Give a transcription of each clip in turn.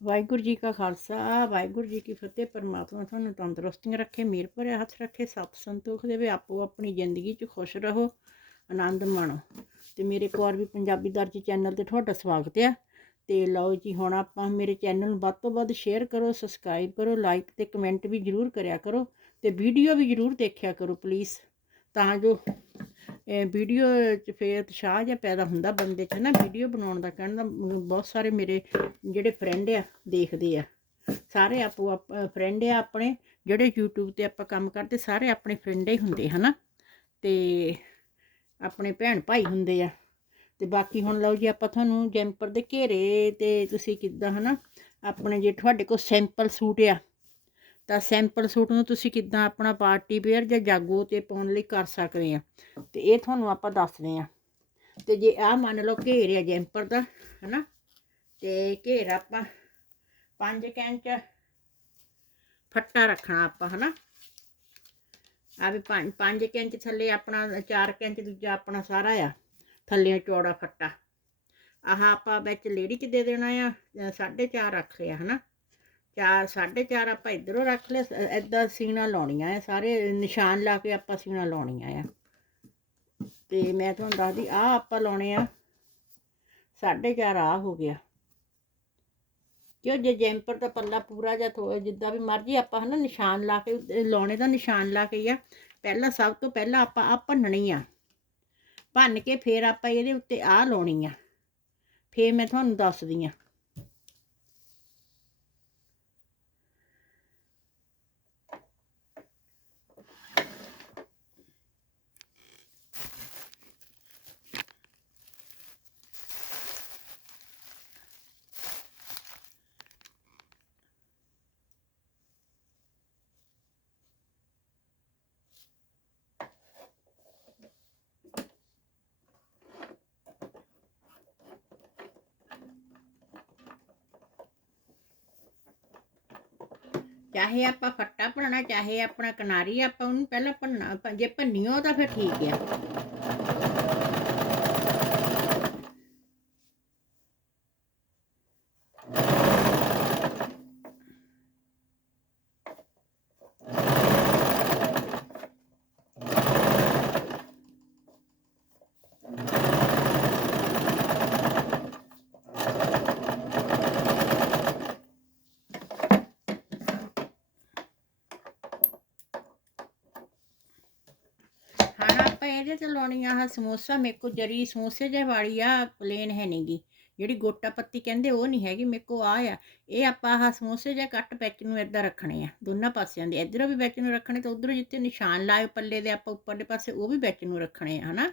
ਵਾਹਿਗੁਰੂ ਜੀ ਕਾ ਖਾਲਸਾ, ਵਾਹਿਗੁਰੂ ਜੀ ਕੀ ਫਤਿਹ। ਪਰਮਾਤਮਾ ਤੁਹਾਨੂੰ ਤੰਦਰੁਸਤੀਆਂ ਰੱਖੇ ਮਿਹਰ ਭਰਿਆ ਹੱਥ ਰੱਖੇ, ਸਤ ਸੰਤੋਖ ਦੇਵੇ। ਆਪੋ ਆਪਣੀ ਜ਼ਿੰਦਗੀ 'ਚ ਖੁਸ਼ ਰਹੋ, ਆਨੰਦ ਮਾਣੋ। ਤੇ ਮੇਰੇ ਪਿਆਰ ਵੀ ਪੰਜਾਬੀ ਦਰਜੀ ਚੈਨਲ ਤੇ ਤੁਹਾਡਾ ਸਵਾਗਤ ਹੈ ਤੇ ਲਓ ਜੀ, ਹੁਣ ਆਪਾਂ ਮੇਰੇ ਚੈਨਲ ਨੂੰ ਵੱਧ ਤੋਂ ਵੱਧ ਸ਼ੇਅਰ ਕਰੋ, ਸਬਸਕ੍ਰਾਈਬ ਕਰੋ, ਲਾਈਕ ਤੇ ਕਮੈਂਟ ਵੀ ਜਰੂਰ ਕਰਿਆ ਕਰੋ ਤੇ ਵੀਡੀਓ ਵੀ ਜਰੂਰ ਦੇਖਿਆ ਕਰੋ, ਪਲੀਜ਼। ਤਾਂ ਜੋ ਵੀਡੀਓ 'ਚ ਫੇਰ ਉਤਸ਼ਾਹ ਜਿਹਾ ਪੈਦਾ ਹੁੰਦਾ ਬੰਦੇ 'ਚ ਨਾ, ਵੀਡੀਓ ਬਣਾਉਣ ਦਾ ਕਹਿਣ ਦਾ ਬਹੁਤ ਸਾਰੇ ਮੇਰੇ ਜਿਹੜੇ ਫਰੈਂਡ ਆ, ਦੇਖਦੇ ਆ। ਸਾਰੇ ਆਪੋ ਆਪ ਫਰੈਂਡ ਆ ਆਪਣੇ, ਜਿਹੜੇ YouTube ਤੇ ਆਪਾਂ ਕੰਮ ਕਰਦੇ, ਸਾਰੇ ਆਪਣੇ ਫਰੈਂਡ ਹੀ ਹੁੰਦੇ, ਹਨਾ? ਤੇ ਆਪਣੇ ਭੈਣ ਭਾਈ ਹੁੰਦੇ ਆ। ਤੇ ਬਾਕੀ ਹੁਣ ਲਓ ਜੀ, ਆਪਾਂ ਤੁਹਾਨੂੰ ਜੈਂਪਰ ਦੇ ਘੇਰੇ ਤੇ ਤੁਸੀਂ ਕਿੱਦਾਂ, ਹਨਾ? ਆਪਣੇ ਜੇ ਤੁਹਾਡੇ ਕੋਲ ਸੈਂਪਲ ਸੂਟ ਆ ਤਾਂ ਸੈਂਪਲ ਸੂਟ ਨੂੰ ਤੁਸੀਂ ਕਿੱਦਾਂ ਆਪਣਾ ਪਾਰਟੀ ਵੇਅਰ ਜਾਂ ਜਾਗੋ ਤੇ ਪਾਉਣ ਲਈ ਕਰ ਸਕਦੇ ਆ। ਤੇ ਇਹ ਤੁਹਾਨੂੰ ਆਪਾਂ ਦੱਸਦੇ ਆ। ਤੇ ਜੇ ਆ ਮੰਨ ਲਓ ਘੇਰ ਆ ਜੈਂਪਰ ਦਾ, ਹਨਾ? ਤੇ ਘੇਰ ਆਪਾਂ 5 ਇੰਚ ਫੱਟਾ ਰੱਖਣਾ ਆਪਾਂ, ਹਨਾ? ਆ ਵੀ 5 5 ਇੰਚ ਥੱਲੇ ਆਪਣਾ 4 ਇੰਚ ਦੂਜਾ ਆਪਣਾ ਸਾਰਾ ਆ, ਥੱਲੇ ਚੌੜਾ ਫੱਟਾ। ਆਹ ਆਪਾਂ ਵਿੱਚ ਲੇਡੀ ਚ ਦੇ ਦੇਣਾ ਆ 4.5 ਰੱਖ ਲਿਆ, ਹਨਾ? ਚਾਰ 4.5 ਆਪਾਂ ਇਧਰੋਂ ਰੱਖ ਲਿਆ ਐਦਾਂ ਸੀਣਾ ਲਾਉਣੀਆਂ ਆ ਸਾਰੇ, ਨਿਸ਼ਾਨ ਲਾ ਕੇ ਆਪਾਂ ਸੀਣਾ ਲਾਉਣੀਆਂ ਆ। ਤੇ ਮੈਂ ਤੁਹਾਨੂੰ ਦੱਸਦੀ ਆ ਆਪਾਂ ਲਾਉਣੇ ਆ 4.5 ਆ ਹੋ ਗਿਆ। ਕਿਉਂ, ਜੇ ਜੈਂਪਰ ਦਾ ਪੱਲਾ ਪੂਰਾ ਜਾਂ ਥੋ, ਜਿੱਦਾਂ ਵੀ ਮਰਜ਼ੀ ਆਪਾਂ ਹਨਾ ਨਿਸ਼ਾਨ ਲਾ ਕੇ ਲਾਉਣੇ ਦਾ ਨਿਸ਼ਾਨ ਲਾ ਕੇ ਆ। ਪਹਿਲਾਂ ਸਭ ਤੋਂ ਪਹਿਲਾਂ ਆਪਾਂ ਆ ਭੰਨਣੀ ਆ। ਭੰਨ ਕੇ ਫੇਰ ਆਪਾਂ ਇਹਦੇ ਉੱਤੇ ਆ ਲਾਉਣੀ ਆ। ਫੇਰ ਮੈਂ ਤੁਹਾਨੂੰ ਦੱਸਦੀ ਆ। ਚਾਹੇ ਆਪਾਂ ਫੱਟਾ ਭੰਨਣਾ, ਚਾਹੇ ਆਪਣਾ ਕਿਨਾਰੀ ਆਪਾਂ ਉਹਨੂੰ ਪਹਿਲਾਂ ਭੰਨਣਾ, ਜੇ ਭੰਨਿਓ ਤਾਂ ਫਿਰ ਠੀਕ ਆ ਹੁਣ ਆਪਾਂ ਇਹਦੇ ਤੇ ਲਾਉਣੀ ਆ ਆਹ ਸਮੋਸਾ, ਮੇਰੇ ਕੋ ਜਰੀ ਸਮੋਸੇ ਜੇ ਵਾਲੀ ਆ ਪਲੇਨ ਹੈ ਨਹੀਂਗੀ ਜਿਹੜੀ ਗੋਟਾ ਪੱਤੀ ਕਹਿੰਦੇ ਉਹ ਨਹੀਂ ਹੈਗੀ, ਮੇਰੇ ਕੋ ਆ ਆ। ਇਹ ਆਪਾਂ ਆਹ ਸਮੋਸੇ ਜੇ ਕੱਟ ਵਿੱਚ ਨੂੰ ਏਦਾਂ ਰੱਖਣੇ ਆ, ਦੋਨਾਂ ਪਾਸਿਆਂ ਦੇ। ਇਧਰੋਂ ਵੀ ਵਿੱਚ ਨੂੰ ਰੱਖਣੇ ਤੇ ਉਧਰੋਂ ਜਿੱਥੇ ਨਿਸ਼ਾਨ ਲਾਏ ਪੱਲੇ ਦੇ ਆਪਾਂ ਉੱਪਰਲੇ ਪਾਸੇ, ਉਹ ਵੀ ਵਿੱਚ ਨੂੰ ਰੱਖਣੇ ਆ, ਹਨਾ?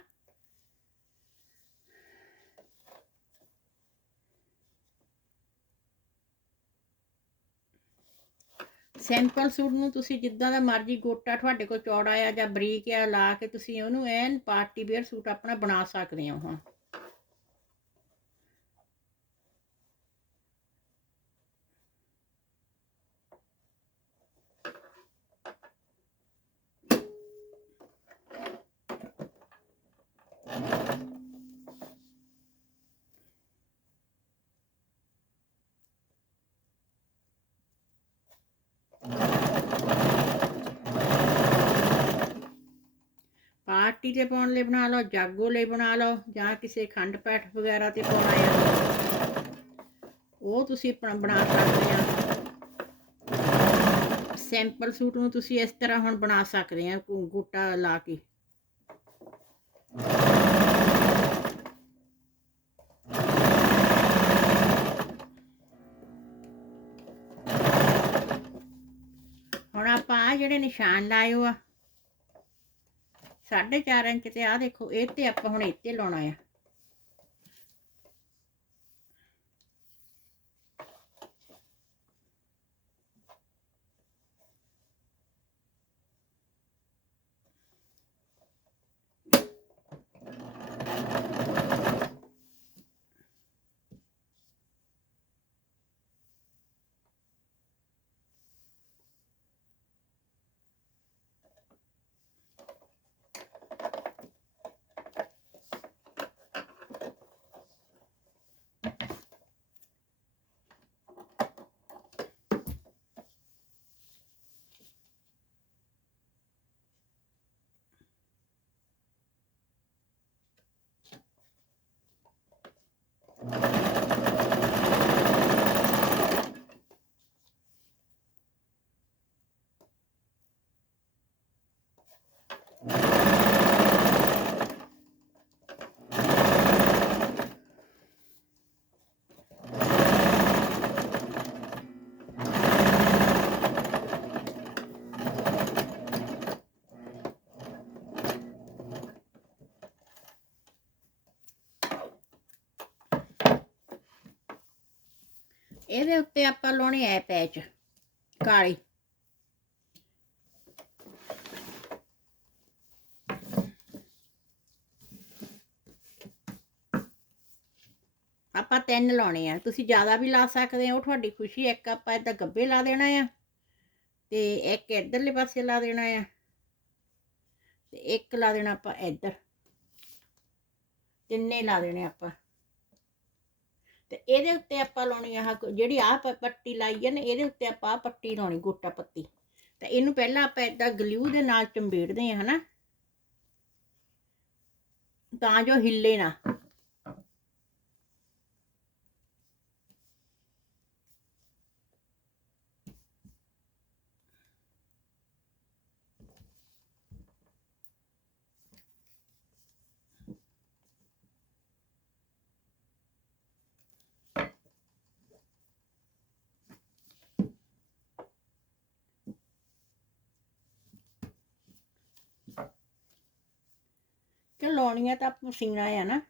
ਸਿੰਪਲ ਸੂਟ ਨੂੰ ਤੁਸੀਂ ਜਿੱਦਾਂ ਦਾ ਮਰਜ਼ੀ ਗੋਟਾ ਤੁਹਾਡੇ ਕੋਲ ਚੌੜਾ ਆ ਜਾਂ ਬਰੀਕ ਆ, ਲਾ ਕੇ ਤੁਸੀਂ ਉਹਨੂੰ ਐਨ ਪਾਰਟੀ ਵੇਅਰ ਸੂਟ ਆਪਣਾ ਬਣਾ ਸਕਦੇ ਹੋ ਹੁਣ। ਪਾਰਟੀ ਤੇ ਪਾਉਣ ਲਈ ਬਣਾ ਲਓ, ਜਾਗੋ ਲਈ ਬਣਾ ਲਓ, ਜਾਂ ਕਿਸੇ ਖੰਡ ਪੈਠ ਵਗੈਰਾ ਤੇ ਪਾਉਣਾ ਹੈ। ਉਹ ਤੁਸੀਂ ਆਪਣਾ ਬਣਾ ਸਕਦੇ ਆ। ਸੈਂਪਲ ਸੂਟ ਨੂੰ ਤੁਸੀਂ ਇਸ ਤਰ੍ਹਾਂ ਹੁਣ ਬਣਾ ਸਕਦੇ ਆ ਗੋ- ਗੋਟਾ ਲਾ ਕੇ। ਹੁਣ ਆਪਾਂ ਆ ਜਿਹੜੇ ਨਿਸ਼ਾਨ ਲਾਏ ਆ ਸਾਢੇ ਚਾਰ ਇੰਚ ਤੇ ਆ ਦੇਖੋ ਇਹ ਤੇ ਆਪਾਂ ਹੁਣ ਇੱਥੇ ਲਾਉਣਾ ਆ। ਇਹਦੇ ਉੱਤੇ ਆਪਾਂ ਲਾਉਣੇ ਐ ਪੈਚ ਕਾਲੀ। ਤਿੰਨ ਲਾਉਣੇ ਆ। ਤੁਸੀਂ ਜ਼ਿਆਦਾ ਵੀ ਲਾ ਸਕਦੇ ਹੋ, ਤੁਹਾਡੀ ਖੁਸ਼ੀ ਇੱਕ ਆਪਾਂ ਏਦਾਂ ਗੱਬੇ ਲਾ ਦੇਣਾ ਆ ਤੇ ਇੱਕ ਇਧਰਲੇ ਪਾਸੇ ਲਾ ਦੇਣਾ ਆ ਤੇ ਇੱਕ ਲਾ ਦੇਣਾ ਆਪਾਂ ਇੱਧਰ। ਤਿੰਨੇ ਲਾ ਦੇਣੇ ਆਪਾਂ। ਤੇ ਇਹਦੇ ਉੱਤੇ ਆਪਾਂ ਲਾਉਣੀ ਆ ਜਿਹੜੀ ਆਹ ਪੱਟੀ ਲਾਈ ਹੈ ਨਾ, ਇਹਦੇ ਉੱਤੇ ਆਪਾਂ ਆਹ ਪੱਟੀ ਲਾਉਣੀ ਗੋਟਾ ਪੱਤੀ। ਤੇ ਇਹਨੂੰ ਪਹਿਲਾਂ ਆਪਾਂ ਏਦਾਂ ਗਲੂ ਦੇ ਨਾਲ ਚੰਬੇੜਦੇ ਆ, ਹਨਾ? ਤਾਂ ਜੋ ਹਿੱਲੇ ਨਾ। ਕਿ ਲਾਉਣੀਆਂ ਤਾਂ ਆਪਾਂ ਸੀਣਾ ਆ ਨਾ।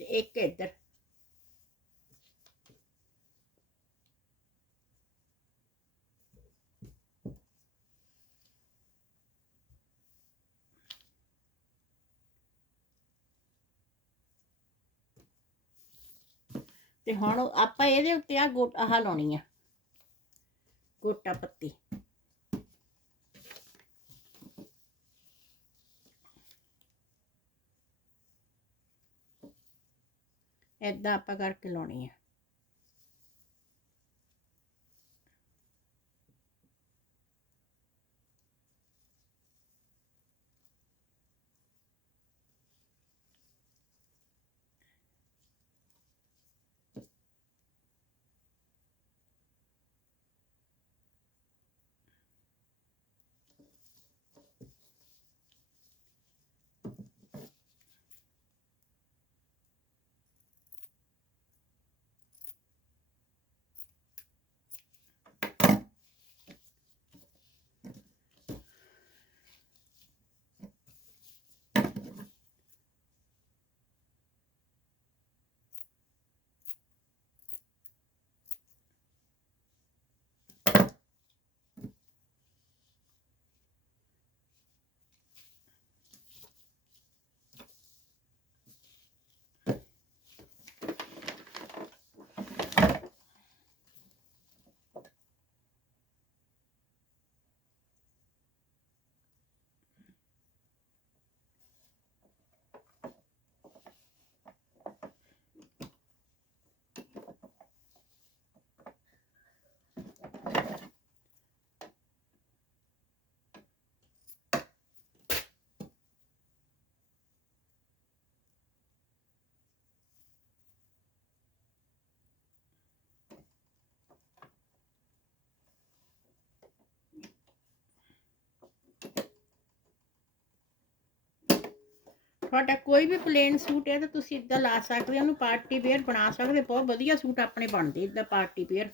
ਤੇ ਇੱਕ ਇੱਧਰ। ਤੇ ਹੁਣ ਆਪਾਂ ਇਹਦੇ ਉੱਤੇ ਆ ਗੋਟ ਆਹ ਲਾਉਣੀ ਆ। ਗੋਟਾ ਪੱਤੀ। ਏਦਾਂ ਆਪਾਂ ਕਰਕੇ ਲਾਉਣੀ ਆ। ਤੁਹਾਡਾ ਕੋਈ ਵੀ ਪਲੇਨ ਸੂਟ ਹੈ ਤਾਂ ਤੁਸੀਂ ਇਦਾਂ ਲਾ ਸਕਦੇ ਹੋ, ਉਹਨੂੰ ਪਾਰਟੀ ਵੇਅਰ ਬਣਾ ਸਕਦੇ ਹੋ। ਬਹੁਤ ਵਧੀਆ ਸੂਟ ਆਪਣੇ ਬਣਦੇ ਇਦਾਂ ਪਾਰਟੀ ਵੇਅਰ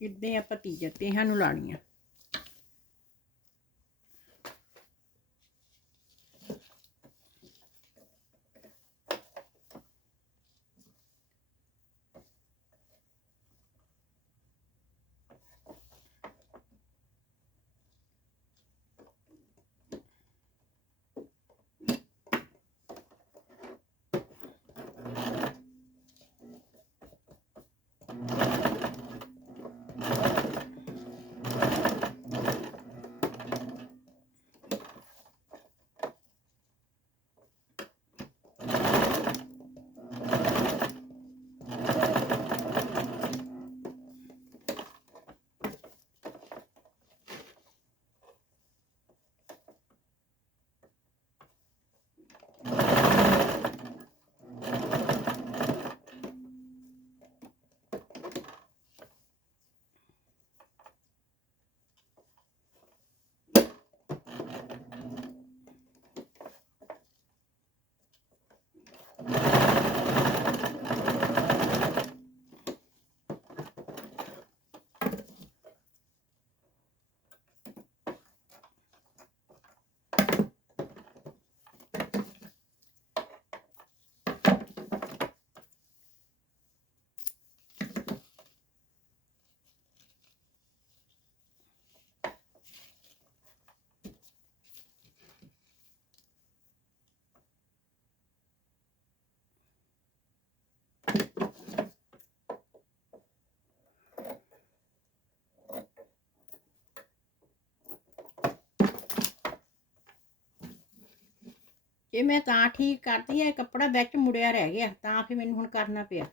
ਇੱਦਾਂ ਹੀ ਆਪਾਂ ਤੀਜਾ ਤੇਹਾਂ ਨੂੰ ਲਾਣੀਆਂ ਇਹ ਮੈਂ ਤਾਂ ਠੀਕ ਕਰਦੀ ਆ ਕੱਪੜਾ ਵਿੱਚ ਮੁੜਿਆ ਰਹਿ ਗਿਆ, ਤਾਂ ਫਿਰ ਮੈਨੂੰ ਹੁਣ ਕਰਨਾ ਪਿਆ।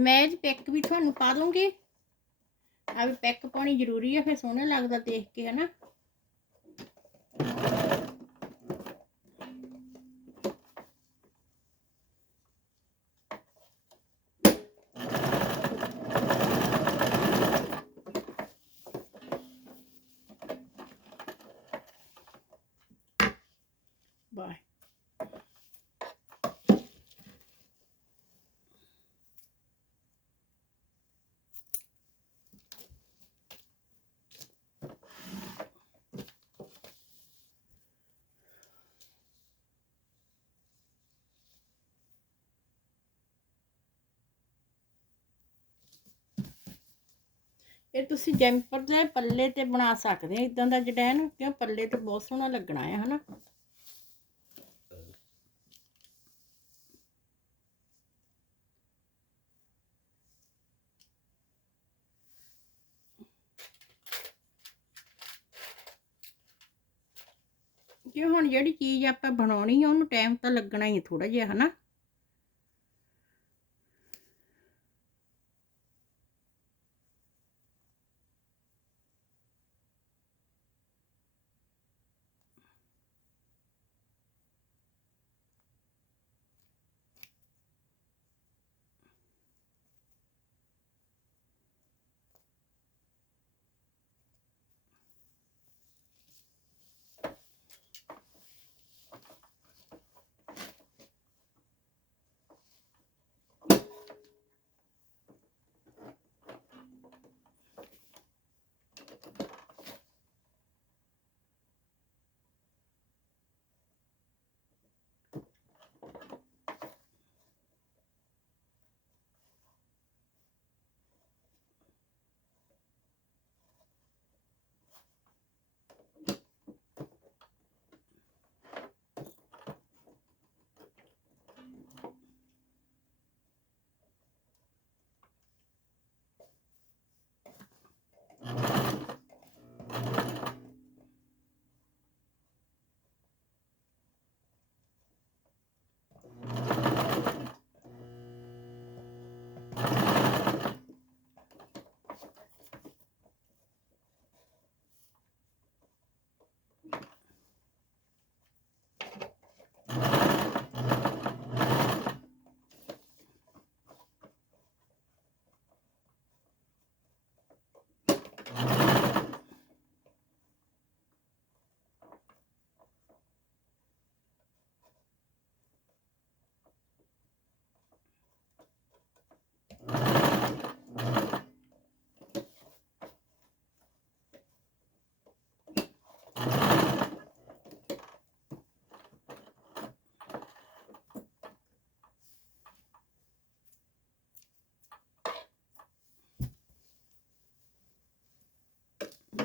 ਮੈਂ ਇਹ ਪਿਕ ਵੀ ਤੁਹਾਨੂੰ ਪਾ ਦੂੰਗੀ ਆ ਵੀ ਪਿਕ ਪਾਉਣੀ ਜ਼ਰੂਰੀ ਹੈ ਫਿਰ ਸੋਹਣਾ ਲੱਗਦਾ ਦੇਖ ਕੇ, ਹਨਾ? ਇਹ ਤੁਸੀਂ ਜੈਂਪਰ ਦੇ ਪੱਲੇ ਤੇ ਬਣਾ ਸਕਦੇ ਹੋ। ਇਦਾਂ ਦਾ ਜਡੈਨ ਕਿਉਂ ਪੱਲੇ ਤੇ ਬਹੁਤ ਸੋਹਣਾ ਲੱਗਣਾ ਹੈ ਹਨਾ? ਕਿ ਹੁਣ ਜਿਹੜੀ ਚੀਜ਼ ਆਪਾਂ ਬਣਾਉਣੀ ਆ, ਉਹਨੂੰ ਟਾਈਮ ਤਾਂ ਲੱਗਣਾ ਹੀ ਥੋੜਾ ਜਿਹਾ, ਹਨਾ?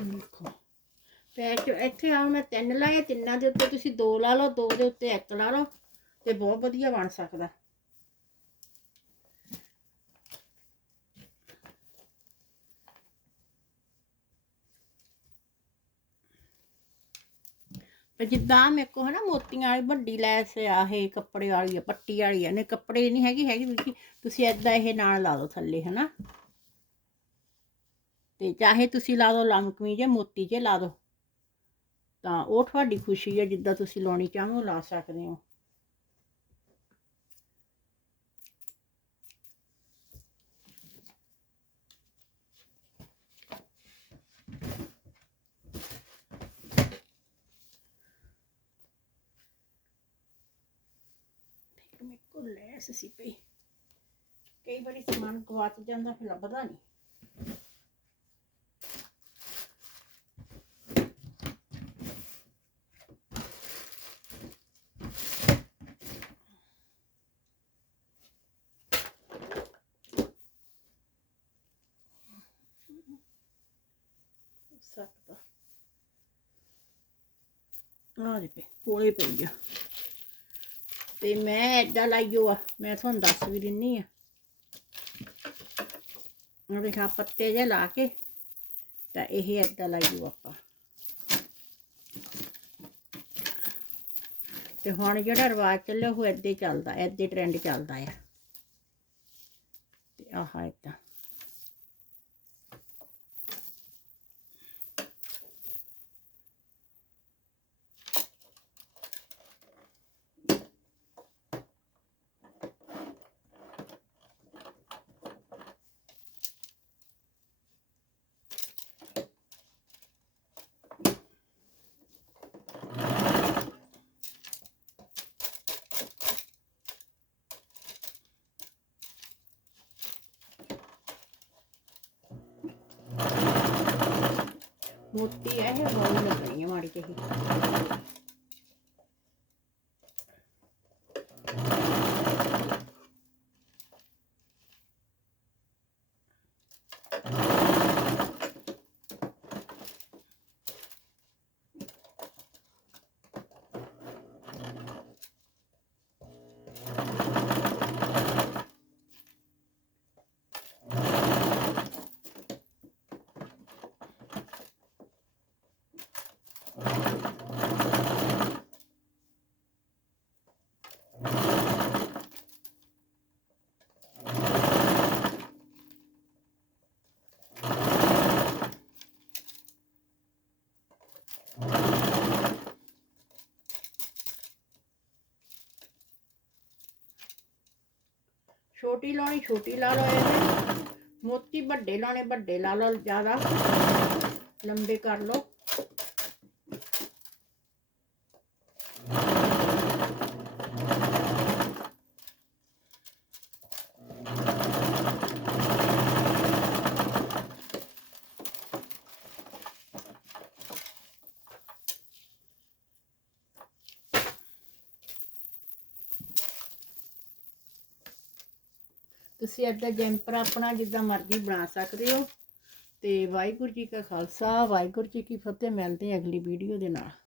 ਦੇਖੋ। ਪੈਚ ਇੱਥੇ ਆ ਮੈਂ ਤਿੰਨ ਲਾਏ, ਤਿੰਨਾਂ ਦੇ ਉੱਤੇ ਤੁਸੀਂ ਦੋ ਲਾ ਲਓ, ਦੋ ਦੇ ਉੱਤੇ ਇੱਕ ਲਾ ਲਓ ਤੇ ਬਹੁਤ ਵਧੀਆ ਬਣ ਸਕਦਾ। ਤੇ ਜਿੱਦਾਂ ਮੇਰੇ ਕੋ ਹਨਾ ਮੋਤੀਆਂ ਵਾਲੀ ਵੱਡੀ ਲੈਸ ਆ ਇਹ ਕੱਪੜੇ ਵਾਲੀ ਆ, ਪੱਟੀ ਵਾਲੀ ਆ ਨੇ ਕੱਪੜੇ ਨਹੀਂ ਹੈਗੀ ਹੈਗੀ ਵੀ ਤੁਸੀਂ ਏਦਾਂ ਇਹ ਨਾਲ ਲਾ ਦਿਓ ਥੱਲੇ ਹਨਾ। ਤੇ ਚਾਹੇ ਤੁਸੀਂ ਲਾ ਦਿਓ ਲਮਕਵੀਂ ਕਮੀਜ ਮੋਤੀ ਜੇ ਲਾ ਦਿਓ ਤਾਂ ਉਹ ਤੁਹਾਡੀ ਖੁਸ਼ੀ ਹੈ ਜਿੱਦਾਂ ਤੁਸੀਂ ਲਾਉਣੀ ਚਾਹੋ ਲਾ ਸਕਦੇ ਹੋ। ਇੱਕ ਮੇਰੇ ਕੋਲ ਲੈਸ ਸੀ ਪਈ। ਕਈ ਵਾਰੀ ਸਮਾਨ ਗਵਾਚ ਜਾਂਦਾ, ਫਿਰ ਲੱਭਦਾ ਨਹੀਂ ਸਕਦਾ ਆ ਦੇ ਪੇ, ਕੋਲੇ ਪਈ ਆ। ਤੇ ਮੈਂ ਏਦਾਂ ਲਾਈਓ ਆ, ਮੈਂ ਤੁਹਾਨੂੰ ਦੱਸ ਵੀ ਦਿੰਨੀ ਆ। ਉਹ ਦੇਖਾ ਪੱਤੇ ਜੇ ਲਾ ਕੇ, ਤਾਂ ਇਹ ਏਦਾਂ ਲਾਈਓ ਆਪਾਂ। ਤੇ ਹੁਣ ਜਿਹੜਾ ਰਿਵਾਜ ਚੱਲਿਆ, ਉਹ ਏਦਾਂ ਚੱਲਦਾ, ਏਦਾਂ ਟ੍ਰੈਂਡ ਚੱਲਦਾ ਆ। ਤੇ ਆਹ ਏਦਾਂ। ਮੋਟੀ ਹੈ ਇਹ ਬਹੁਤ ਲੱਗਣੀ ਹੈ ਮਾੜੀ ਜਿਹੀ ਛੋਟੀ ਲਾਉਣੀ, ਛੋਟੀ ਲਾ ਲਓ ਇਹਦੇ ਮੋਤੀ ਵੱਡੇ ਲਾਉਣੇ, ਵੱਡੇ ਲਾ ਲਓ ਜ਼ਿਆਦਾ। ਲੰਬੇ ਕਰ ਲਓ। ਤੁਸੀਂ ਏਦਾਂ ਜੈਂਪਰ ਆਪਣਾ ਜਿੱਦਾਂ ਮਰਜ਼ੀ ਬਣਾ ਸਕਦੇ ਹੋ। ਤੇ ਵਾਹਿਗੁਰੂ ਜੀ ਕਾ ਖਾਲਸਾ, ਵਾਹਿਗੁਰੂ ਜੀ ਕੀ ਫਤਿਹ। ਮਿਲਦੇ ਅਗਲੀ ਵੀਡੀਓ ਦੇ ਨਾਲ।